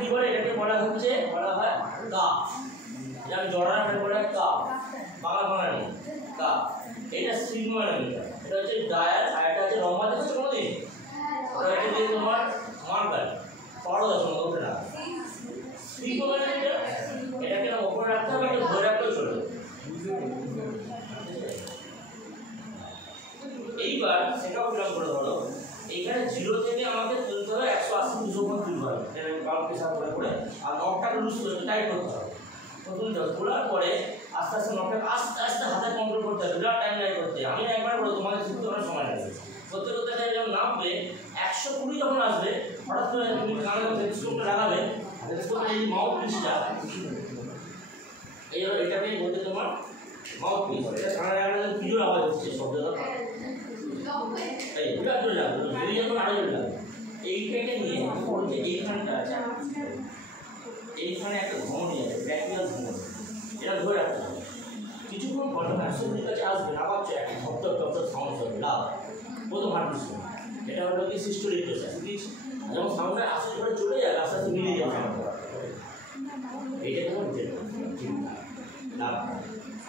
কি বলে এটাকে বলা হয় কাপ। এটা আমি জড়ানো এটা বলা হয় কাপ, বাংলা বানানি কাপ। এটা সিগমোমিটার, এটা হচ্ছে ডায়াল, আর এটা হচ্ছে লম্বা দেখছো কোনোদিন? ওটা হচ্ছে তোমার মার্কার পারো দশম ওঠে না। সিগমোমিটার এটাকে না উপরে রাখতে হবে, এটা ধরে রাখলেও চলবে। এইবার সেটাও ফিল করে ধরো এইখানে 0 থেকে আমাকে তুলতে হবে 180 200 পর্যন্ত তুলতে হবে, এটা বাল্বকে সাথে করে, আর নবটাকে লুজ করে টাইট করতে হবে। তো তুলতে হবে, তোলার পরে আস্তে আস্তে নবটাকে আস্তে আস্তে হাতে কন্ট্রোল করতে হবে, বিরাট টাইম লাগে করতে। আমি একবার বলে তোমাদের শিখতে অনেক সময় লাগে, করতে করতে যখন নামবে 120 যখন আসবে হঠাৎ করে তুমি কানে স্কোপটা লাগাবে, স্কোপের এই মাউথ পিসটা এই এটাকেই বলতে তোমার মাউথ পিস। এটা কানে লাগালে ভিডিও আওয়াজ হচ্ছে শব্দটা এই বিরাট জোরে লাগবে, বেরিয়ে যখন আরো জোরে লাগবে। এইটাকে নিয়ে বলছে এইখানটা আছে, এইখানে একটা ঘমনি আছে, ব্যাকটিরিয়াল ঘমনি, এটা ধরে রাখতে হবে। কিছুক্ষণ পরে হার্টবিটের কাছে আসবে, আবার একটা শব্দ সাউন্ড হবে লাভ, প্রথম হার্টবিট শুনে। এটা হলো কি সিস্টোলিক প্রেসার, যখন সাউন্ডটা আস্তে করে চলে যায় আস্তে আস্তে মিলে যাবে সাউন্ডটা, এইটা তোমার লাভ,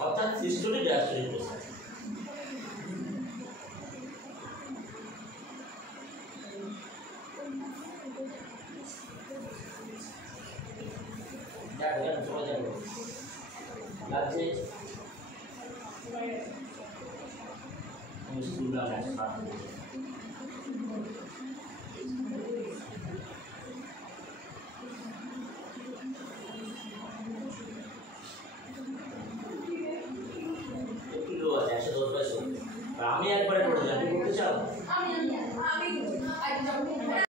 অর্থাৎ সিস্টোলিক ডায়াস্টোলিক প্রেসার। লাগছে আমি স্কুল